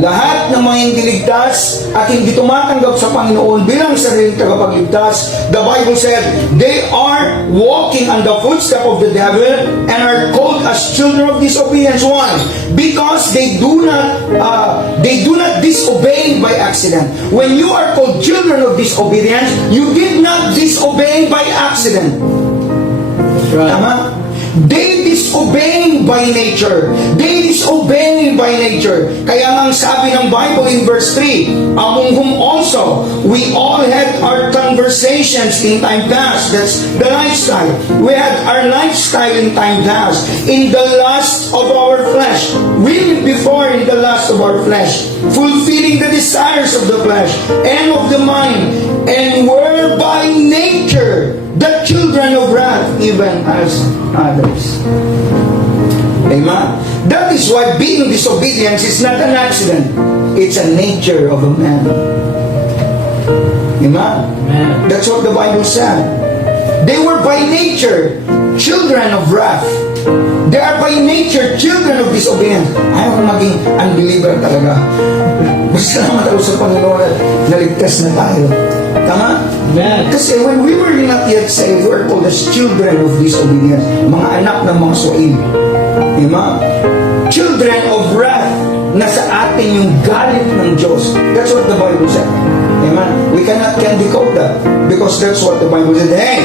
Lahat ng mga hindi ligtas at hindi tumatanggap sa Panginoon bilang sariling tagapagligtas, the Bible said, they are walking on the footstep of the devil and are called as children of disobedience. Why? Because they do not disobey by accident. When you are called children of disobedience, you did not disobey by accident. Right. Tama? They disobey by nature. They disobey by nature. Kaya nga ang sabi ng Bible in verse 3, among whom also we all had our conversations in time past. That's the lifestyle. We had our lifestyle in time past. In the lust of our flesh. We before in the lust of our flesh. Fulfilling the desires of the flesh and of the mind. And were by nature the children of wrath, even as others. Amen. That is why being disobedient is not an accident. It's a nature of a man. Amen. Amen. That's what the Bible said. They were by nature children of wrath. They are by nature children of disobedience. Ayaw ko maging unbeliever talaga. Basta naman tayo sa Panginoon at naligtas na tayo. Tama? Amen. Kasi when we were not yet saved, we were called as children of disobedience. Mga anak ng mga suwaib. Amen? Children of wrath. Nasa atin yung galit ng Diyos. That's what the Bible said. Amen? We can decode that. Because that's what the Bible said. Hey,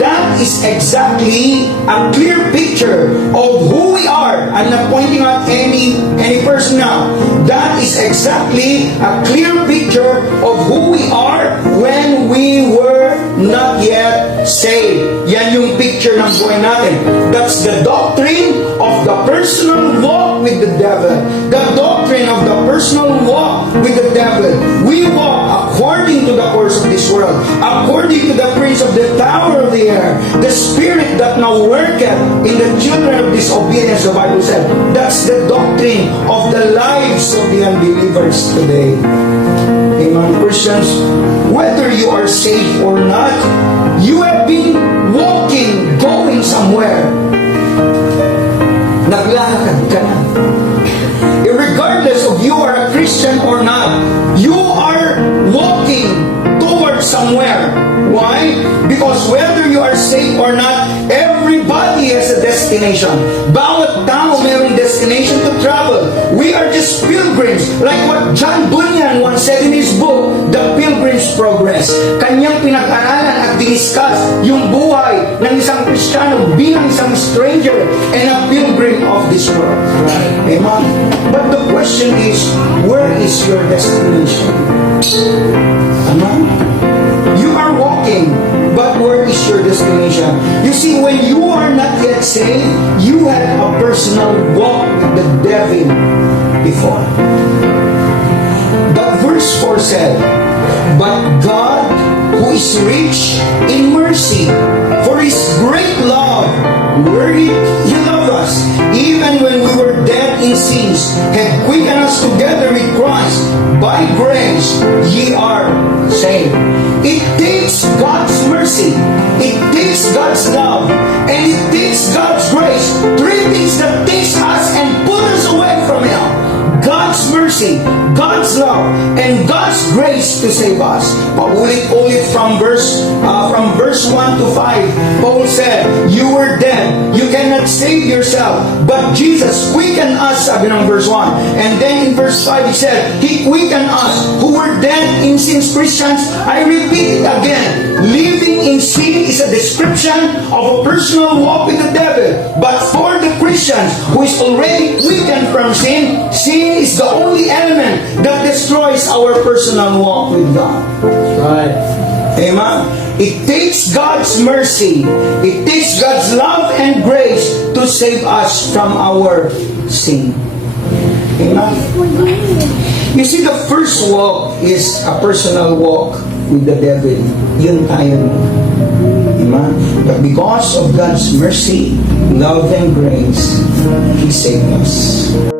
that is exactly a clear picture of who we are. I'm not pointing out any person now. That is exactly a clear picture of who we are when we were not yet saved. Yan yung picture ng buhay natin. That's the doctrine of the personal walk with the devil. The doctrine of the personal walk with the devil. We walk according to the course of this world, according to the prince of the power of the air, the spirit that now worketh in the children of disobedience, the Bible said. That's the doctrine of the lives of the unbelievers today. Amen. Christians, whether you are saved or not, you have been walking, going somewhere. Naglalakad ka na. Regardless of you are a Christian or not, you are walking towards somewhere. Why? Because whether you are saved or not, everybody has a destination. Bawat tao mayroong destination to travel. We are just pilgrims. Like what John Bunyan once said in his book, The Pilgrim's Progress. Kanyang pinag-aralan at diniscuss yung buhay ng isang Kristiyano bilang isang stranger and a pilgrim of this world. Right. Amen? But the question is, where is your destination? Amen? You are walking, but where is your destination? You see, when you are not yet saved, you had a personal walk with the devil before. But verse 4 said, but God, who is rich in mercy, for His great love, wherewith He loved us, even when we were dead in sins, had quickened us together with Christ. By grace ye are saved. It takes God's mercy, it takes God's love, and it takes God's grace. Three things that takes us and put us away from Him. God's mercy, God's love, and God's grace to save us. Paulit-ulit from verse 1 to 5, Paul said, you were dead, you cannot save yourself, but Jesus quickened us, sabi ng verse 1. And then in verse 5 he said, He quickened us who were dead in sins. Christians, I repeat it again, living in sin is a description of a personal walk with the devil. But for the Christians who is already quickened from sin, sin is the only element that destroys our personal walk with God. Right. Amen. It takes God's mercy, it takes God's love and grace to save us from our sin. Amen. You see, the first walk is a personal walk with the devil. Yun tayo. Amen. But because of God's mercy, love and grace, He saved us.